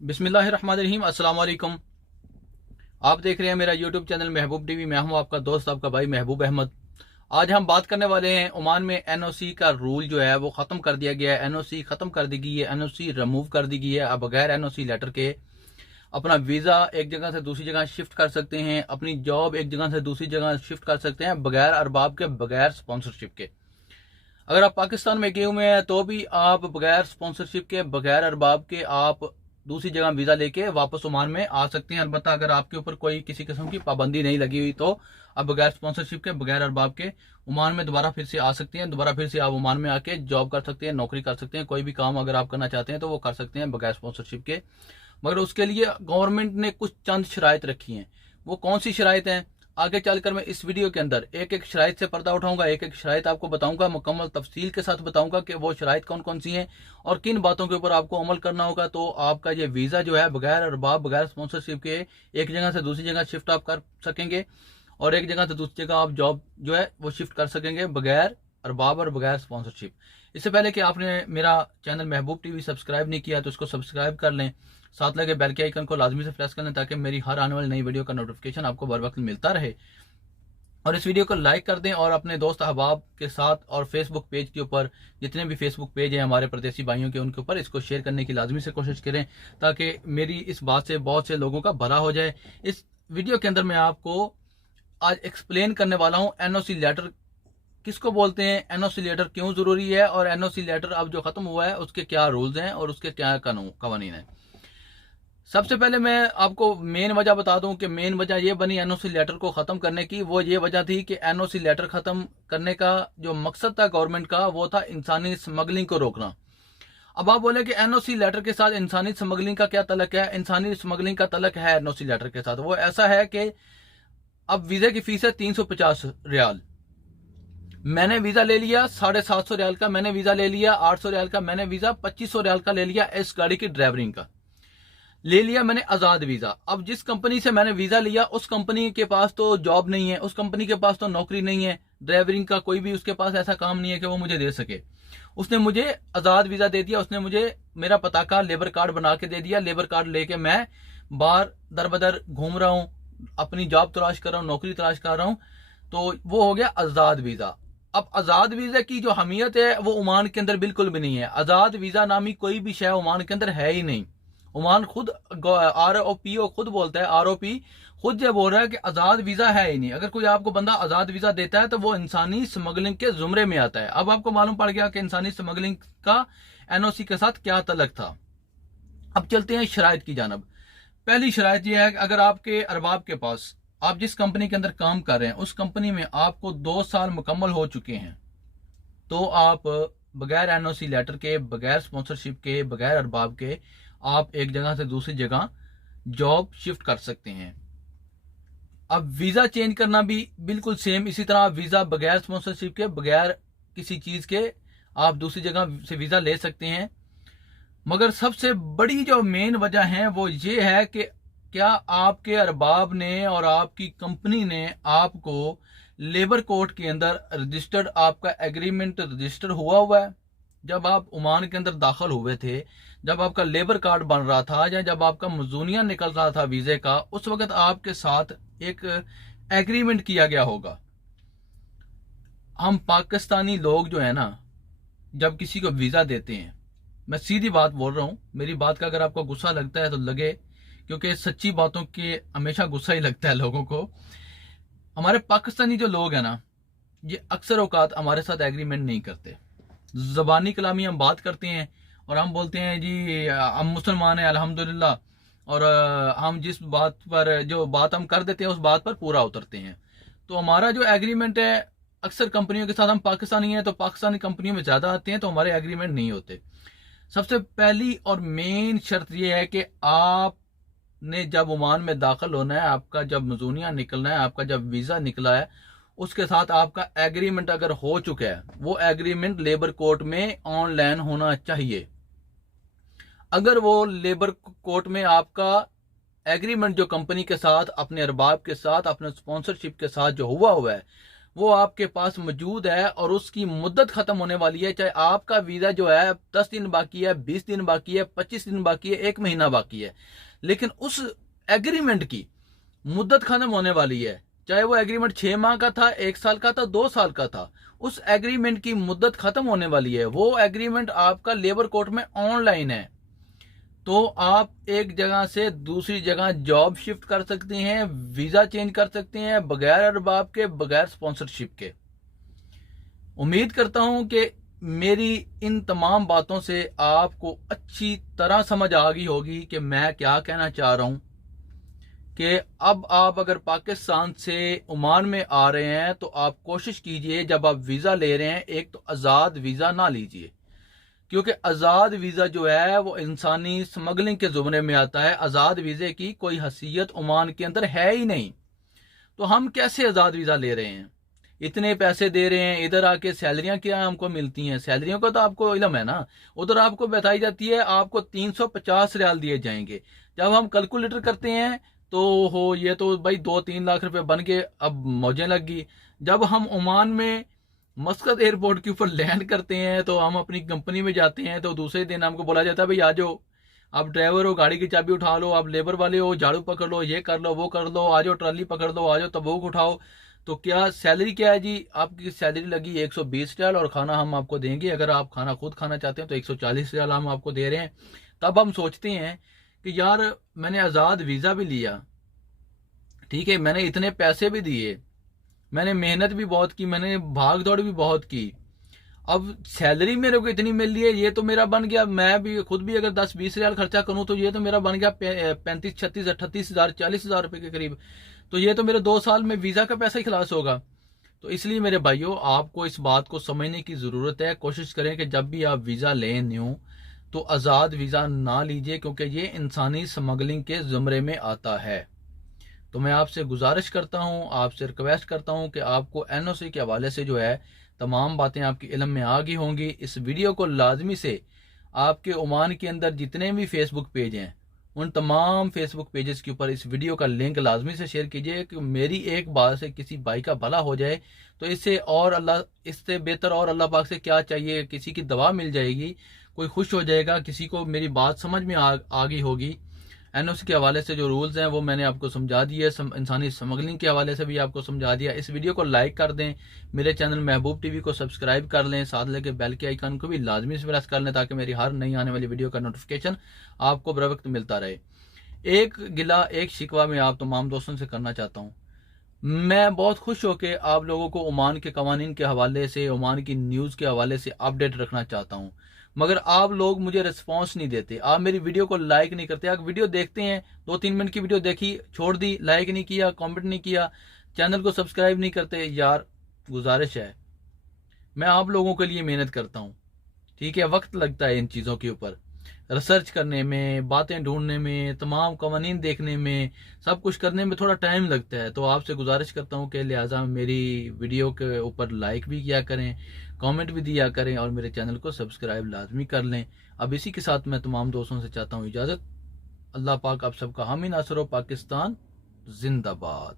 बिस्मिल्लाहिर्रहमानिर्रहीम। अस्सलाम वालेकुम। आप देख रहे हैं मेरा यूट्यूब चैनल महबूब टीवी। मैं हूं आपका दोस्त, आपका भाई महबूब अहमद। आज हम बात करने वाले हैं ओमान में एनओसी का रूल जो है वो ख़त्म कर दिया गया है। एनओसी ख़त्म कर दी गई है, एनओसी रिमूव कर दी गई है। अब बगैर एनओसी लेटर के अपना वीज़ा एक जगह से दूसरी जगह शिफ्ट कर सकते हैं, अपनी जॉब एक जगह से दूसरी जगह शिफ्ट कर सकते हैं बगैर अरबाब के, बगैर स्पॉन्सरशिप के। अगर आप पाकिस्तान में गए हुए हैं तो भी आप बगैर स्पॉन्सरशिप के, बगैर अरबाब के आप दूसरी जगह वीज़ा लेके वापस ओमान में आ सकते हैं। अलबत्ता अगर आपके ऊपर कोई किसी किस्म की पाबंदी नहीं लगी हुई तो आप बगैर स्पॉन्सरशिप के, बगैर अरबाब के ओमान में दोबारा फिर से आ सकते हैं। दोबारा फिर से आप ओमान में आके जॉब कर सकते हैं, नौकरी कर सकते हैं, कोई भी काम अगर आप करना चाहते हैं तो वो कर सकते हैं बगैर स्पॉन्सरशिप के। मगर उसके लिए गवर्नमेंट ने कुछ चंद शराइत रखी हैं। वो कौन सी शराइत हैं, आगे चलकर मैं इस वीडियो के अंदर एक एक शराइत से पर्दा उठाऊंगा, एक एक शराइत आपको बताऊंगा, मुकम्मल तफसील के साथ बताऊंगा कि वो शराइत कौन कौन सी हैं और किन बातों के ऊपर आपको अमल करना होगा। तो आपका ये वीज़ा जो है बगैर अरबाब, बगैर स्पॉन्सरशिप के एक जगह से दूसरी जगह शिफ्ट आप कर सकेंगे और एक जगह से दूसरी जगह आप जॉब जो है वो शिफ्ट कर सकेंगे बगैर अरबाब और बगैर स्पॉन्सरशिप। इससे पहले कि आपने मेरा चैनल महबूब टीवी सब्सक्राइब नहीं किया तो इसको सब्सक्राइब कर लें, साथ लगे बेल के आइकन को लाजमी से प्रेस कर लें ताकि मेरी हर आने वाली नई वीडियो का नोटिफिकेशन आपको बर वक्त मिलता रहे। और इस वीडियो को लाइक कर दें और अपने दोस्त अहबाब के साथ और फेसबुक पेज के ऊपर, जितने भी फेसबुक पेज हैं हमारे परदेसी भाइयों के, उनके ऊपर इसको शेयर करने की लाजमी से कोशिश करें ताकि मेरी इस बात से बहुत से लोगों का भला हो जाए। इस वीडियो के अंदर मैं आपको आज एक्सप्लेन करने वाला हूँ एनओसी लेटर किसको बोलते हैं, एनओसी लेटर क्यों जरूरी है और एनओसी लेटर अब जो खत्म हुआ है उसके क्या रूल्स हैं और उसके क्या कवानीन है। सबसे पहले मैं आपको मेन वजह बता दूं कि मेन वजह ये बनी एनओसी लेटर को ख़त्म करने की। वो ये वजह थी कि एनओसी लेटर ख़त्म करने का जो मकसद था गवर्नमेंट का वो था इंसानी स्मगलिंग को रोकना। अब आप बोले कि एनओसी लेटर के साथ इंसानी स्मगलिंग का क्या तलक है। इंसानी स्मगलिंग का तलक है एनओसी लेटर के साथ। वो ऐसा है कि अब वीज़े की फीस है 350 रियाल। मैंने वीज़ा ले लिया 750 रियाल का, मैंने वीज़ा ले लिया 800 रियाल का, मैंने वीज़ा 2500 रियाल का ले लिया इस गाड़ी की ड्राइवरिंग का ले लिया मैंने आज़ाद वीज़ा। अब जिस कंपनी से मैंने वीज़ा लिया उस कंपनी के पास तो जॉब नहीं है, उस कंपनी के पास तो नौकरी नहीं है, ड्राइवरिंग का कोई भी उसके पास ऐसा काम नहीं है कि वो मुझे दे सके। उसने मुझे आज़ाद वीज़ा दे दिया, उसने मुझे मेरा पताका लेबर कार्ड बना के दे दिया। लेबर कार्ड लेके मैं बाहर दर बदर घूम रहा हूँ, अपनी जॉब तलाश कर रहा हूँ, नौकरी तलाश कर रहा हूँ। तो वो हो गया आज़ाद वीज़ा। अब आज़ाद वीज़ा की जो अहमियत है वो ओमान के अंदर बिल्कुल भी नहीं है। आज़ाद वीज़ा नामी कोई भी शय ओमान के अंदर है ही नहीं। ओमान खुद ROPO खुद बोलता है, ROP खुद ये बोल रहा है कि आज़ाद वीज़ा है ही नहीं। अगर कोई आपको बंदा आज़ाद वीज़ा देता है तो वो इंसानी स्मगलिंग के जुमरे में आता है। अब आपको मालूम पड़ गया कि इंसानी स्मगलिंग का एनओसी के साथ क्या तलक था। अब चलते हैं शराइत की जानब। पहली शराइत यह है कि अगर आपके अरबाब के पास, आप जिस कंपनी के अंदर काम कर रहे हैं उस कंपनी में आपको 2 साल मुकम्मल हो चुके हैं तो आप बगैर एनओसी लेटर के, बगैर स्पॉन्सरशिप के, बगैर अरबाब के आप एक जगह से दूसरी जगह जॉब शिफ्ट कर सकते हैं। अब वीज़ा चेंज करना भी बिल्कुल सेम इसी तरह, आप वीज़ा बगैर स्पॉन्सरशिप के, बगैर किसी चीज़ के आप दूसरी जगह से वीज़ा ले सकते हैं। मगर सबसे बड़ी जो मेन वजह है वो ये है कि क्या आपके अरबाब ने और आपकी कंपनी ने आपको लेबर कोर्ट के अंदर रजिस्टर्ड, आपका एग्रीमेंट रजिस्टर हुआ है। जब आप ओमान के अंदर दाखिल हुए थे, जब आपका लेबर कार्ड बन रहा था या जब आपका मजूनिया निकल रहा था वीज़े का, उस वक्त आपके साथ एक एग्रीमेंट किया गया होगा। हम पाकिस्तानी लोग जो है ना, जब किसी को वीज़ा देते हैं, मैं सीधी बात बोल रहा हूँ, मेरी बात का अगर आपको गुस्सा लगता है तो लगे, क्योंकि सच्ची बातों के हमेशा गुस्सा ही लगता है लोगों को। हमारे पाकिस्तानी जो लोग हैं ना, ये अक्सर औकात हमारे साथ एग्रीमेंट नहीं करते। ज़बानी कलामी हम बात करते हैं और हम बोलते हैं जी हम मुसलमान हैं अल्हम्दुलिल्लाह, और हम जिस बात पर, जो बात हम कर देते हैं उस बात पर पूरा उतरते हैं। तो हमारा जो एग्रीमेंट है अक्सर कंपनियों के साथ, हम पाकिस्तानी हैं तो पाकिस्तानी कंपनियों में ज़्यादा आते हैं तो हमारे एग्रीमेंट नहीं होते। सबसे पहली और मेन शर्त यह है कि आपने जब ओमान में दाखिल होना है, आपका जब मजूनिया निकलना है, आपका जब वीज़ा निकला है, उसके साथ आपका एग्रीमेंट अगर हो चुका है, वो एग्रीमेंट लेबर कोर्ट में ऑनलाइन होना चाहिए। अगर वो लेबर कोर्ट में आपका एग्रीमेंट जो कंपनी के साथ, अपने अरबाब के साथ, अपने स्पॉन्सरशिप के साथ जो हुआ है, वो आपके पास मौजूद है और उसकी मुद्दत खत्म होने वाली है। चाहे आपका वीजा जो है 10 दिन बाकी है, 20 दिन बाकी है, 25 दिन बाकी है, 1 महीना बाकी है, लेकिन उस एग्रीमेंट की मुद्दत खत्म होने वाली है। चाहे वो एग्रीमेंट 6 माह का था, 1 साल का था, 2 साल का था, उस एग्रीमेंट की मुद्दत खत्म होने वाली है। वो एग्रीमेंट आपका लेबर कोर्ट में ऑनलाइन है, तो आप एक जगह से दूसरी जगह जॉब शिफ्ट कर सकते हैं, वीजा चेंज कर सकते हैं बगैर अरबाब के, बगैर स्पॉन्सरशिप के। उम्मीद करता हूं कि मेरी इन तमाम बातों से आपको अच्छी तरह समझ आ गई होगी कि मैं क्या कहना चाह रहा हूं। कि अब आप अगर पाकिस्तान से ओमान में आ रहे हैं तो आप कोशिश कीजिए, जब आप वीजा ले रहे हैं, एक तो आजाद वीजा ना लीजिए, क्योंकि आजाद वीजा जो है वो इंसानी स्मगलिंग के जुमरे में आता है। आजाद वीजे की कोई हैसियत ओमान के अंदर है ही नहीं, तो हम कैसे आजाद वीजा ले रहे हैं? इतने पैसे दे रहे हैं, इधर आके सैलरियां क्या हमको मिलती हैं? सैलरियों का तो आपको इल्म है ना। उधर आपको बताई जाती है आपको 350 रियाल दिए जाएंगे। जब हम कैलकुलेटर करते हैं तो हो ये तो भाई 2-3 लाख रुपए बन के अब मौजें लग गई। जब हम ओमान में मस्कत एयरपोर्ट के ऊपर लैंड करते हैं तो हम अपनी कंपनी में जाते हैं, तो दूसरे दिन हमको बोला जाता है भाई आ जाओ, आप ड्राइवर हो, गाड़ी की चाबी उठा लो, आप लेबर वाले हो, झाड़ू पकड़ लो, ये कर लो, वो कर लो, आ जाओ ट्रॉली पकड़ लो, आ जाओ तबूक उठाओ। तो क्या सैलरी क्या है जी? आपकी सैलरी लगी 120 रियाल और खाना हम आपको देंगे। अगर आप खाना खुद खाना चाहते हैं तो 140 रियाल हम आपको दे रहे हैं। तब हम सोचते हैं कि यार मैंने आज़ाद वीज़ा भी लिया, ठीक है, मैंने इतने पैसे भी दिए, मैंने मेहनत भी बहुत की, मैंने भाग दौड़ भी बहुत की, अब सैलरी मेरे को इतनी मिल रही है, ये तो मेरा बन गया, मैं भी खुद भी अगर 10-20 रियाल खर्चा करूं तो ये तो मेरा बन गया 35-36-38 हज़ार 40 हज़ार रुपए के करीब। तो ये तो मेरे 2 साल में वीजा का पैसा ही खलास होगा। तो इसलिए मेरे भाइयों, आपको इस बात को समझने की जरूरत है। कोशिश करें कि जब भी आप वीजा लें न्यू, तो आजाद वीजा ना लीजिए, क्योंकि ये इंसानी स्मगलिंग के जुमरे में आता है। तो मैं आपसे गुजारिश करता हूं, आपसे रिक्वेस्ट करता हूं कि आपको एनओसी के हवाले से जो है तमाम बातें आपके इल्म में आ गई होंगी। इस वीडियो को लाजमी से आपके ओमान के अंदर जितने भी फेसबुक पेज हैं, उन तमाम फेसबुक पेजेस के ऊपर इस वीडियो का लिंक लाजमी से शेयर कीजिए कि मेरी एक बात से किसी भाई का भला हो जाए। तो इससे बेहतर और अल्लाह पाक से क्या चाहिए? किसी की दवा मिल जाएगी, कोई खुश हो जाएगा, किसी को मेरी बात समझ में आ गई होगी। एनओसी के हवाले से जो रूल्स हैं वो मैंने आपको समझा दिए, इंसानी स्मगलिंग के हवाले से भी आपको समझा दिया। इस वीडियो को लाइक कर दें, मेरे चैनल महबूब टीवी को सब्सक्राइब कर लें, साथ लेके बेल के आइकन को भी लाजमी से प्रेस कर लें, ताकि मेरी हर नई आने वाली वीडियो का नोटिफिकेशन आपको बर वक्त मिलता रहे। एक गिला एक शिकवा मैं आप तमाम दोस्तों से करना चाहता हूँ। मैं बहुत खुश होकर आप लोगों को ओमान के कवानीन के हवाले से, ओमान की न्यूज़ के हवाले से अपडेट रखना चाहता हूँ, मगर आप लोग मुझे रिस्पांस नहीं देते। आप मेरी वीडियो को लाइक नहीं करते। आप वीडियो देखते हैं, 2-3 मिनट की वीडियो देखी, छोड़ दी, लाइक नहीं किया, कमेंट नहीं किया, चैनल को सब्सक्राइब नहीं करते। यार गुजारिश है, मैं आप लोगों के लिए मेहनत करता हूँ, ठीक है, वक्त लगता है इन चीज़ों के ऊपर, रिसर्च करने में, बातें ढूंढने में, तमाम कवानीन देखने में, सब कुछ करने में थोड़ा टाइम लगता है। तो आपसे गुजारिश करता हूँ कि लिहाजा मेरी वीडियो के ऊपर लाइक भी किया करें, कमेंट भी दिया करें और मेरे चैनल को सब्सक्राइब लाजमी कर लें। अब इसी के साथ मैं तमाम दोस्तों से चाहता हूँ इजाज़त। अल्लाह पाक आप सबका हामी नासर हो। पाकिस्तान जिंदाबाद।